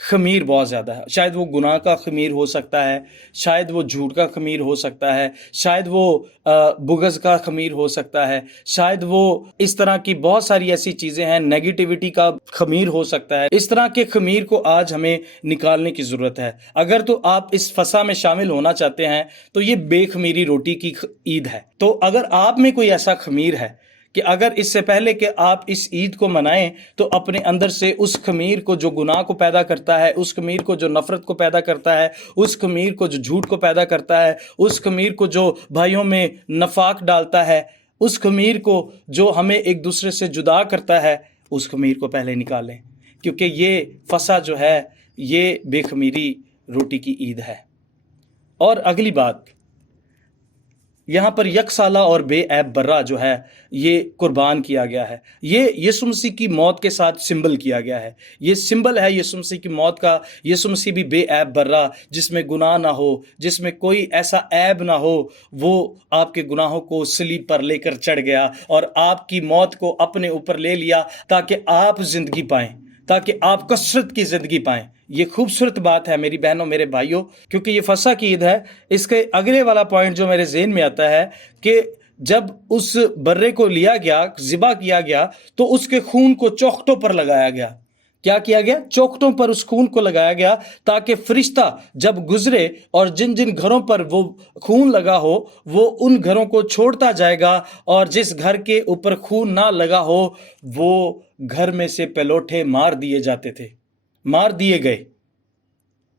خمیر بہت زیادہ ہے. شاید وہ گناہ کا خمیر ہو سکتا ہے, شاید وہ جھوٹ کا خمیر ہو سکتا ہے, شاید وہ بغض کا خمیر ہو سکتا ہے, شاید وہ اس طرح کی بہت ساری ایسی چیزیں ہیں, نیگیٹیوٹی کا خمیر ہو سکتا ہے. اس طرح کے خمیر کو آج ہمیں نکالنے کی ضرورت ہے. اگر تو آپ اس فسا میں شامل ہونا چاہتے ہیں تو یہ بے خمیری روٹی کی عید ہے. تو اگر آپ میں کوئی ایسا خمیر ہے کہ اگر اس سے پہلے کہ آپ اس عید کو منائیں تو اپنے اندر سے اس خمیر کو جو گناہ کو پیدا کرتا ہے, اس خمیر کو جو نفرت کو پیدا کرتا ہے, اس خمیر کو جو جھوٹ کو پیدا کرتا ہے, اس خمیر کو جو بھائیوں میں نفاق ڈالتا ہے, اس خمیر کو جو ہمیں ایک دوسرے سے جدا کرتا ہے, اس خمیر کو پہلے نکالیں, کیونکہ یہ فسا جو ہے یہ بے خمیری روٹی کی عید ہے. اور اگلی بات, یہاں پر یک سالہ اور بے عیب برہ جو ہے یہ قربان کیا گیا ہے. یہ یسوع مسیح کی موت کے ساتھ سمبل کیا گیا ہے. یہ سمبل ہے یسوع مسیح کی موت کا. یسوع مسیح بھی بے عیب برہ, جس میں گناہ نہ ہو, جس میں کوئی ایسا عیب نہ ہو, وہ آپ کے گناہوں کو صلیب پر لے کر چڑھ گیا اور آپ کی موت کو اپنے اوپر لے لیا تاکہ آپ زندگی پائیں, تاکہ آپ کثرت کی زندگی پائیں. یہ خوبصورت بات ہے میری بہنوں میرے بھائیوں, کیونکہ یہ فسح کی عید ہے. اس کے اگلے والا پوائنٹ جو میرے ذہن میں آتا ہے کہ جب اس برے کو لیا گیا, ذبح کیا گیا, تو اس کے خون کو چوکھٹوں پر لگایا گیا. کیا کیا گیا؟ چوکھٹوں پر اس خون کو لگایا گیا تاکہ فرشتہ جب گزرے اور جن جن گھروں پر وہ خون لگا ہو وہ ان گھروں کو چھوڑتا جائے گا, اور جس گھر کے اوپر خون نہ لگا ہو وہ گھر میں سے پلوٹھے مار دیے جاتے تھے, مار دیے گئے.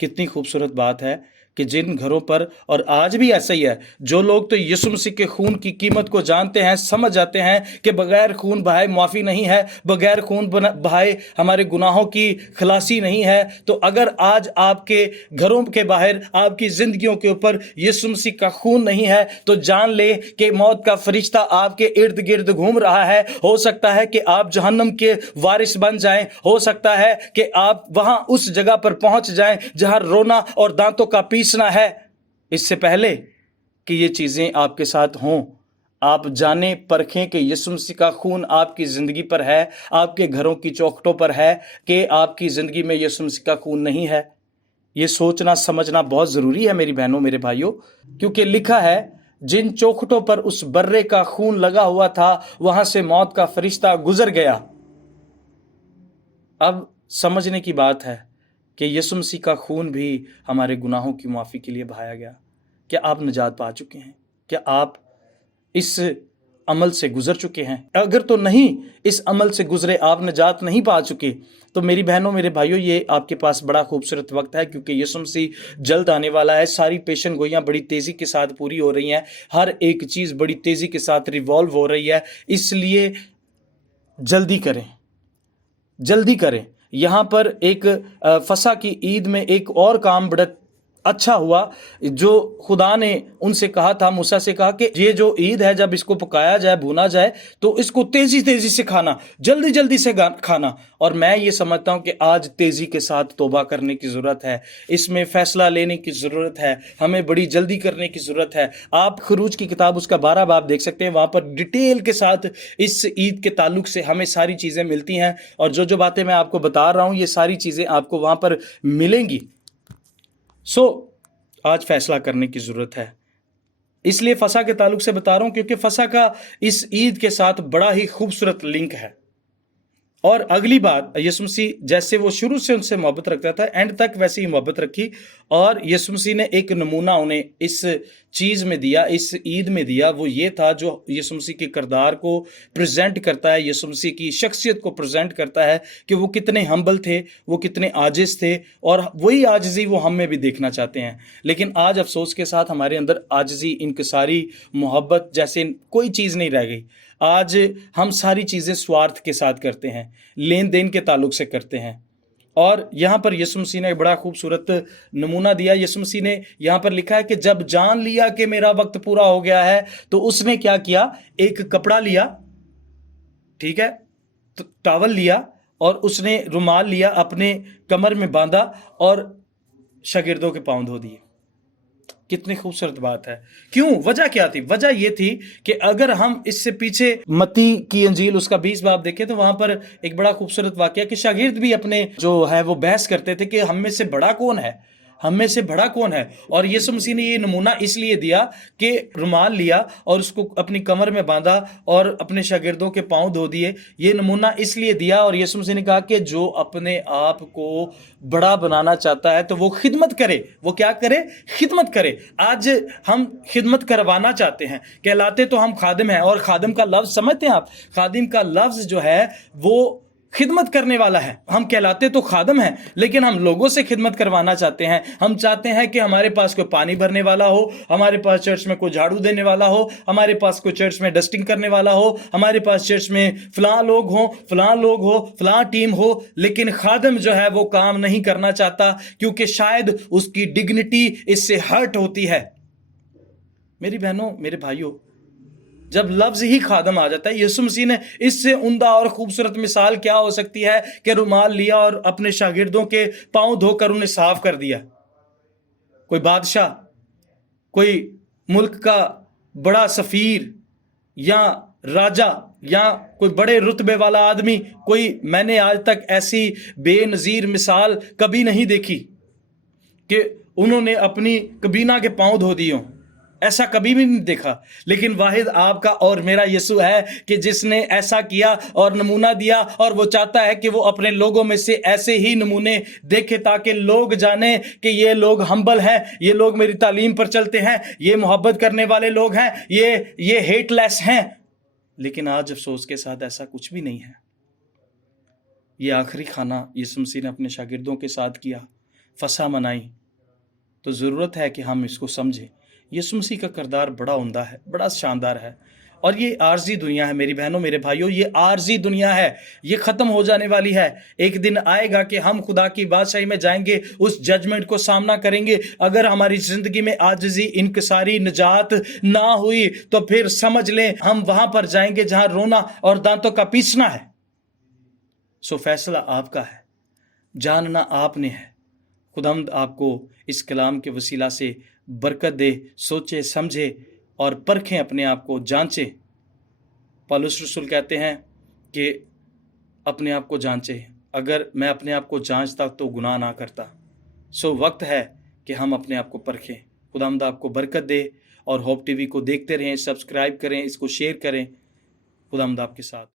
کتنی خوبصورت بات ہے کہ جن گھروں پر, اور آج بھی ایسا ہی ہے, جو لوگ تو یسوع مسیح کے خون کی قیمت کو جانتے ہیں, سمجھ جاتے ہیں کہ بغیر خون بہائے معافی نہیں ہے, بغیر خون بہائے ہمارے گناہوں کی خلاصی نہیں ہے. تو اگر آج آپ کے گھروں کے باہر, آپ کی زندگیوں کے اوپر یسوع مسیح کا خون نہیں ہے تو جان لے کہ موت کا فرشتہ آپ کے ارد گرد گھوم رہا ہے. ہو سکتا ہے کہ آپ جہنم کے وارث بن جائیں, ہو سکتا ہے کہ آپ وہاں اس جگہ پر پہنچ جائیں جہاں رونا اور دانتوں کا پیسنا ہے. اس سے پہلے کہ یہ چیزیں آپ کے ساتھ ہوں, آپ جانیں پرکھیں کہ یسوع مسیح کا خون آپ کی زندگی پر ہے, آپ کے گھروں کی چوکھٹوں پر ہے, کہ آپ کی زندگی میں یسوع مسیح کا خون نہیں ہے. یہ سوچنا سمجھنا بہت ضروری ہے میری بہنوں میرے بھائیوں, کیونکہ لکھا ہے جن چوکھٹوں پر اس برے کا خون لگا ہوا تھا وہاں سے موت کا فرشتہ گزر گیا. اب سمجھنے کی بات ہے کہ یسوع مسیح کا خون بھی ہمارے گناہوں کی معافی کے لیے بہایا گیا. کیا آپ نجات پا چکے ہیں؟ کیا آپ اس عمل سے گزر چکے ہیں؟ اگر تو نہیں اس عمل سے گزرے, آپ نجات نہیں پا چکے, تو میری بہنوں میرے بھائیوں یہ آپ کے پاس بڑا خوبصورت وقت ہے, کیونکہ یسوع مسیح جلد آنے والا ہے. ساری پیشن گوئیاں بڑی تیزی کے ساتھ پوری ہو رہی ہیں, ہر ایک چیز بڑی تیزی کے ساتھ ریوالو ہو رہی ہے. اس لیے جلدی کریں, جلدی کریں. یہاں پر ایک فسح کی عید میں ایک اور کام بڑا اچھا ہوا جو خدا نے ان سے کہا تھا, موسیٰ سے کہا کہ یہ جو عید ہے جب اس کو پکایا جائے, بھونا جائے, تو اس کو تیزی تیزی سے کھانا, جلدی جلدی سے کھانا. اور میں یہ سمجھتا ہوں کہ آج تیزی کے ساتھ توبہ کرنے کی ضرورت ہے, اس میں فیصلہ لینے کی ضرورت ہے, ہمیں بڑی جلدی کرنے کی ضرورت ہے. آپ خروج کی کتاب اس کا 12 باب دیکھ سکتے ہیں, وہاں پر ڈیٹیل کے ساتھ اس عید کے تعلق سے ہمیں ساری چیزیں ملتی ہیں, اور جو باتیں میں آپ کو بتا رہا ہوں یہ ساری چیزیں آپ کو وہاں پر ملیں گی. آج فیصلہ کرنے کی ضرورت ہے. اس لیے فسح کے تعلق سے بتا رہا ہوں کیونکہ فسح کا اس عید کے ساتھ بڑا ہی خوبصورت لنک ہے. اور اگلی بات, یسوع مسیح جیسے وہ شروع سے ان سے محبت رکھتا تھا, اینڈ تک ویسے ہی محبت رکھی, اور یسوع مسیح نے ایک نمونہ انہیں اس چیز میں دیا, اس عید میں دیا. وہ یہ تھا جو یسوع مسیح کے کردار کو پریزنٹ کرتا ہے, یسوع مسیح کی شخصیت کو پریزنٹ کرتا ہے کہ وہ کتنے ہمبل تھے, وہ کتنے عاجز تھے, اور وہی عاجزی وہ ہم میں بھی دیکھنا چاہتے ہیں. لیکن آج افسوس کے ساتھ ہمارے اندر عاجزی, انکساری, محبت جیسے کوئی چیز نہیں رہ گئی. آج ہم ساری چیزیں سوارتھ کے ساتھ کرتے ہیں, لین دین کے تعلق سے کرتے ہیں. اور یہاں پر یسوع مسیح نے ایک بڑا خوبصورت نمونہ دیا. یسوع مسیح نے یہاں پر لکھا ہے کہ جب جان لیا کہ میرا وقت پورا ہو گیا ہے تو اس نے کیا کیا, ایک کپڑا لیا, ٹھیک ہے, ٹاول لیا, اور اس نے رومال لیا, اپنے کمر میں باندھا اور شاگردوں کے پاؤں دھو دیے. کتنی خوبصورت بات ہے. کیوں؟ وجہ کیا تھی؟ وجہ یہ تھی کہ اگر ہم اس سے پیچھے متی کی انجیل اس کا 20 باب دیکھیں تو وہاں پر ایک بڑا خوبصورت واقعہ کہ شاگرد بھی اپنے جو ہے وہ بحث کرتے تھے کہ ہم میں سے بڑا کون ہے، ہم میں سے بڑا کون ہے. اور یسوع مسیح نے یہ نمونہ اس لیے دیا کہ رومال لیا اور اس کو اپنی کمر میں باندھا اور اپنے شاگردوں کے پاؤں دھو دیے. یہ نمونہ اس لیے دیا اور یسوع مسیح نے کہا کہ جو اپنے آپ کو بڑا بنانا چاہتا ہے تو وہ خدمت کرے. وہ کیا کرے؟ خدمت کرے. آج ہم خدمت کروانا چاہتے ہیں، کہلاتے تو ہم خادم ہیں. اور خادم کا لفظ سمجھتے ہیں آپ؟ خادم کا لفظ جو ہے وہ خدمت کرنے والا ہے. ہم کہلاتے تو خادم ہیں لیکن ہم لوگوں سے خدمت کروانا چاہتے ہیں. ہم چاہتے ہیں کہ ہمارے پاس کوئی پانی بھرنے والا ہو، ہمارے پاس چرچ میں کوئی جھاڑو دینے والا ہو، ہمارے پاس کوئی چرچ میں ڈسٹنگ کرنے والا ہو، ہمارے پاس چرچ میں فلاں لوگ ہوں، فلاں لوگ ہو، فلاں ٹیم ہو. لیکن خادم جو ہے وہ کام نہیں کرنا چاہتا کیونکہ شاید اس کی ڈگنیٹی اس سے ہرٹ ہوتی ہے. میری بہنوں، میرے بھائیوں، جب لفظ ہی خادم آ جاتا ہے، یسوع مسیح نے اس سے عمدہ اور خوبصورت مثال کیا ہو سکتی ہے کہ رومال لیا اور اپنے شاگردوں کے پاؤں دھو کر انہیں صاف کر دیا. کوئی بادشاہ، کوئی ملک کا بڑا سفیر یا راجہ یا کوئی بڑے رتبے والا آدمی، میں نے آج تک ایسی بے نظیر مثال کبھی نہیں دیکھی کہ انہوں نے اپنی کبینہ کے پاؤں دھو دیے ہوں. ایسا کبھی بھی نہیں دیکھا. لیکن واحد آپ کا اور میرا یسوع ہے کہ جس نے ایسا کیا اور نمونہ دیا، اور وہ چاہتا ہے کہ وہ اپنے لوگوں میں سے ایسے ہی نمونے دیکھے تاکہ لوگ جانیں کہ یہ لوگ ہمبل ہیں، یہ لوگ میری تعلیم پر چلتے ہیں، یہ محبت کرنے والے لوگ ہیں، یہ ہیٹ لیس ہیں. لیکن آج افسوس کے ساتھ ایسا کچھ بھی نہیں ہے. یہ آخری کھانا یسوع مسیح نے اپنے شاگردوں کے ساتھ کیا، فسح منائی. تو ضرورت ہے کہ ہم اس کو سمجھیں. یسوع مسیح کا کردار بڑا عمدہ ہے، بڑا شاندار ہے. اور یہ عارضی دنیا ہے میری بہنوں، میرے بھائیوں، یہ عارضی دنیا ہے، یہ ختم ہو جانے والی ہے. ایک دن آئے گا کہ ہم خدا کی بادشاہی میں جائیں گے، اس ججمنٹ کو سامنا کریں گے. اگر ہماری زندگی میں عاجزی، انکساری، نجات نہ ہوئی تو پھر سمجھ لیں ہم وہاں پر جائیں گے جہاں رونا اور دانتوں کا پیسنا ہے. سو فیصلہ آپ کا ہے، جاننا آپ نے ہے. خداوند آپ کو اس کلام کے وسیلہ سے برکت دے. سوچے، سمجھے اور پرکھیں، اپنے آپ کو جانچیں. پالوس رسول کہتے ہیں کہ اپنے آپ کو جانچے. اگر میں اپنے آپ کو جانچتا تو گناہ نہ کرتا. سو وقت ہے کہ ہم اپنے آپ کو پرکھیں. خداوند آپ کو برکت دے. اور ہوپ ٹی وی کو دیکھتے رہیں، سبسکرائب کریں، اس کو شیئر کریں. خداوند آپ کے ساتھ.